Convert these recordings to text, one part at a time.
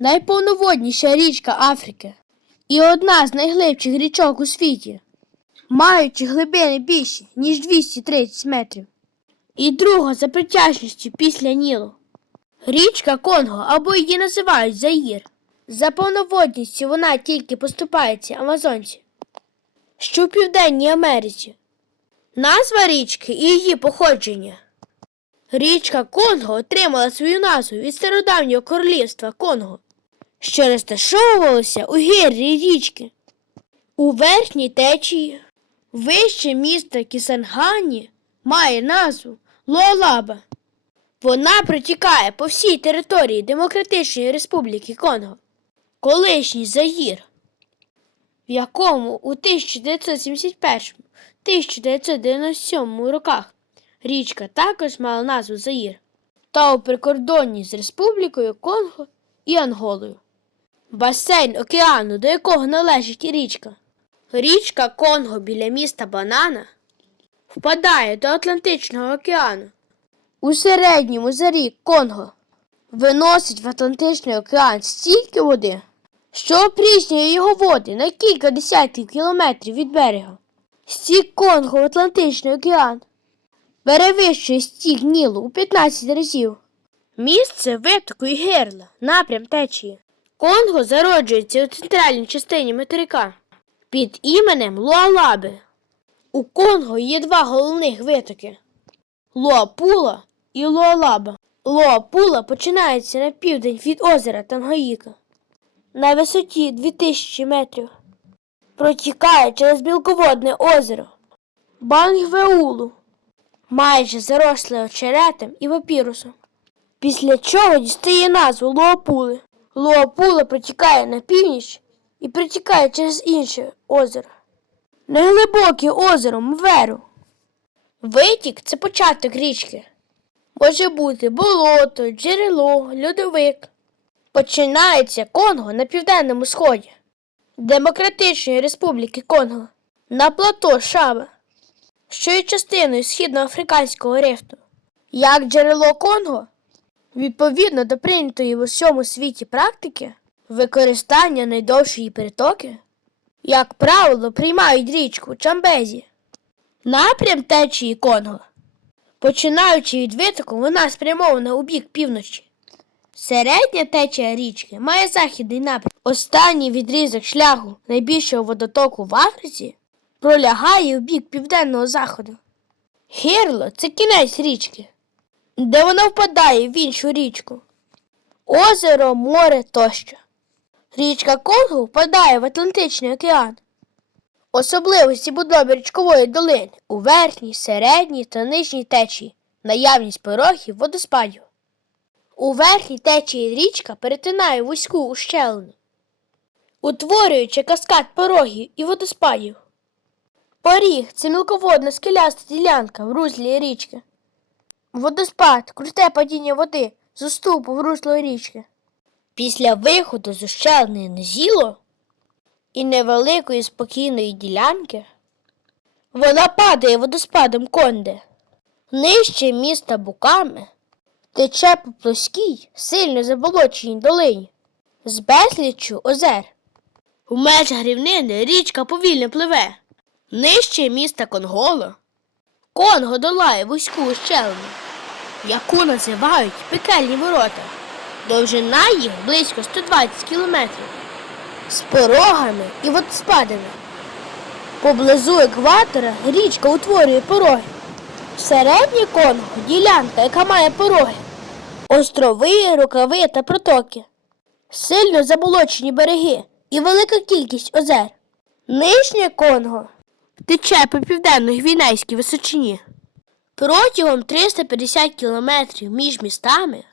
найповноводніша річка Африки і одна з найглибших річок у світі, маючи глибини більші, ніж 230 метрів. І друга за притяжністю після Нілу. Річка Конго або її називають Заїр. За повноводністю вона тільки поступається Амазонці, що в Південній Америці. Назва річки і її походження. Річка Конго отримала свою назву від стародавнього королівства Конго, що розташовувалося у гір'ї річки. У верхній течії вище міста Кісангані має назву Луалаба. Вона протікає по всій території Демократичної Республіки Конго, колишній Заїр, в якому у 1971-1997 роках річка також мала назву Заїр, та у прикордонні з Республікою Конго і Анголою. Басейн океану, до якого належить річка. Річка Конго біля міста Банана впадає до Атлантичного океану. У середньому за рік Конго виносить в Атлантичний океан стільки води, що опріснює його води на кілька десятків кілометрів від берега. Стік Конго в Атлантичний океан перевищує стік Нілу у 15 разів. Місце витоку і герла, напрям течії. Конго зароджується у центральній частині материка під іменем Луалаби. У Конго є два головних витоки Луапула і Луалаба. Луапула починається на південь від озера Тангаїка на висоті 2000 метрів. Протікає через білководне озеро Бангвеулу, майже заросле очеретом і папірусом. Після чого дістає назву Луапули. Луапула протікає на північ і протікає через інше озеро. Неглибоке озеро Мверу. Витік це початок річки. Може бути болото, джерело, льодовик. Починається Конго на південному сході Демократичної Республіки Конго на плато Шаба, що є частиною східноафриканського рифту. Як джерело Конго, відповідно до прийнятої в усьому світі практики, використання найдовшої притоки, як правило, приймають річку Чамбезі. Напрям течії Конго. Починаючи від витоку, вона спрямована у бік півночі. Середня течія річки має західний напрям. Останній відрізок шляху найбільшого водотоку в Африці пролягає у бік південного заходу. Гірло це кінець річки, де вона впадає в іншу річку. Озеро, море тощо. Річка Конго впадає в Атлантичний океан. Особливості будови річкової долини у верхній, середній та нижній течії, наявність порогів водоспадів. У верхній течії річка перетинає вузьку ущелину, утворюючи каскад порогів і водоспадів. Поріг це мілководна скеляста ділянка в руслі річки. Водоспад круте падіння води з уступу в русло річки. Після виходу з ущелини Незіло і невеликої спокійної ділянки вона падає водоспадом Конде. Нижче міста Буками тече по плоскій, сильно заболоченій долині, з безліччю озер. У межах рівнини річка повільно пливе. Нижче міста Конголо. Конго долає вузьку ущелину, яку називають пекельні ворота. Довжина їх близько 120 кілометрів з порогами і водоспадами. Поблизу екватора річка утворює пороги. Середнє Конго ділянка, яка має пороги, острови, рукави та протоки, сильно заболочені береги і велика кількість озер. Нижнє Конго тече по південно-гвінейській височині. Протягом 350 кілометрів між містами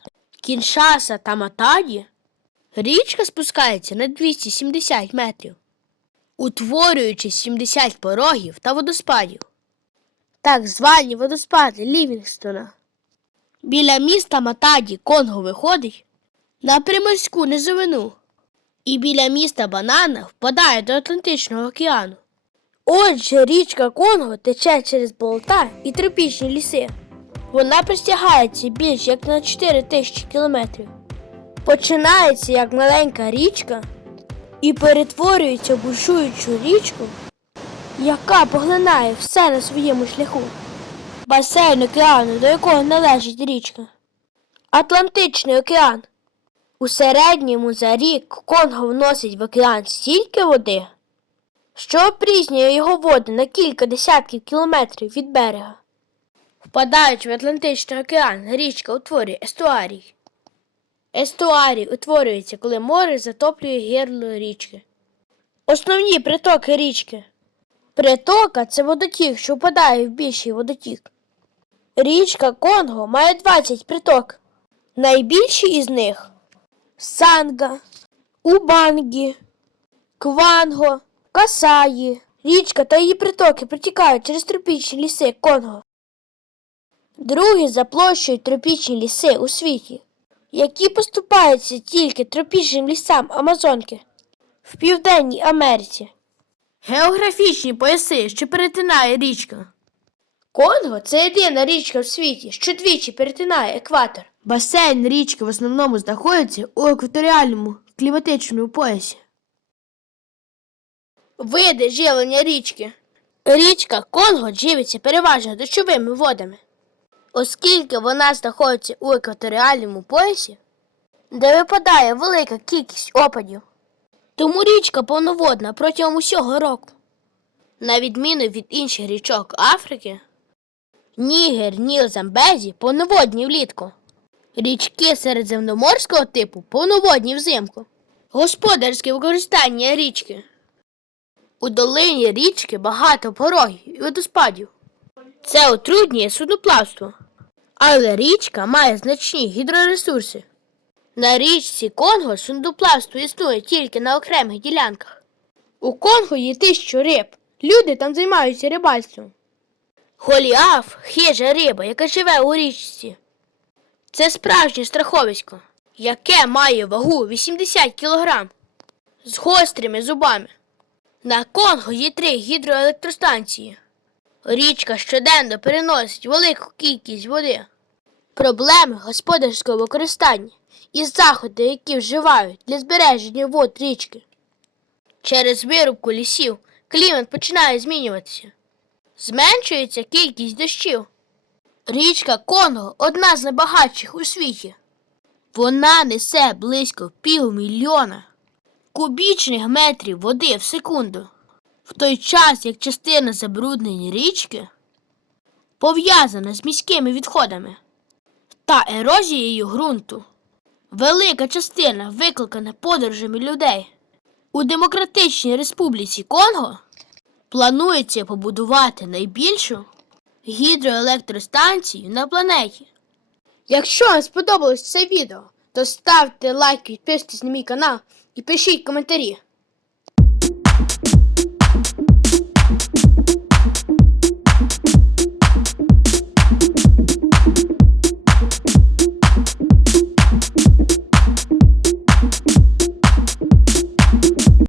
Кіншаса та Матаді річка спускається на 270 метрів, утворюючи 70 порогів та водоспадів так звані водоспади Лівінгстона. Біля міста Матаді Конго виходить на приморську низовину і біля міста Банана впадає до Атлантичного океану. Отже, річка Конго тече через болота і тропічні ліси. Вона простягається більш як на 4 тисячі кілометрів. починається як маленька річка і перетворюється в бушуючу річку, яка поглинає все на своєму шляху. Басейн океану, до якого належить річка. Атлантичний океан. У середньому за рік Конго вносить в океан стільки води, що опрізнює його води на кілька десятків кілометрів від берега. Впадаючи в Атлантичний океан, річка утворює естуарій. Естуарій утворюється, коли море затоплює гирло річки. Основні притоки річки. Притока це водотік, що впадає в більший водотік. Річка Конго має 20 приток. Найбільші із них Санга, Убангі, Кванго, Касаї. Річка та її притоки протікають через тропічні ліси Конго. Другі за площею тропічні ліси у світі, які поступаються тільки тропічним лісам Амазонки в Південній Америці. Географічні пояси, що перетинає річка. Конго це єдина річка в світі, що двічі перетинає екватор. Басейн річки в основному знаходиться у екваторіальному кліматичному поясі. Види живлення річки. Річка Конго живиться переважно дощовими водами. Оскільки вона знаходиться у екваторіальному поясі, де випадає велика кількість опадів, тому річка повноводна протягом усього року. На відміну від інших річок Африки, Нігер, Ніл, Замбезі повноводні влітку. Річки середземноморського типу повноводні взимку. Господарське використання річки. У долині річки багато порогів і водоспадів. Це утруднює судноплавство. Але річка має значні гідроресурси. На річці Конго судноплавство існує тільки на окремих ділянках. У Конго є тисячу риб. Люди там займаються рибальством. Голіаф хижа риба, яка живе у річці. Це справжнє страховисько, яке має вагу 80 кг з гострими зубами. На Конго є три гідроелектростанції. Річка щоденно переносить велику кількість води. Проблеми господарського використання і заходи, які вживають для збереження вод річки. Через вирубку лісів клімат починає змінюватися. Зменшується кількість дощів. Річка Конго одна з найбагатших у світі. Вона несе близько півмільйона кубічних метрів води в секунду, в той час як частина забруднення річки пов'язана з міськими відходами та ерозією ґрунту. Велика частина викликана подорожами людей. У Демократичній Республіці Конго планується побудувати найбільшу гідроелектростанцію на планеті. Якщо вам сподобалось це відео, то ставте лайк, підписуйтесь на мій канал Depois Chico comentaria.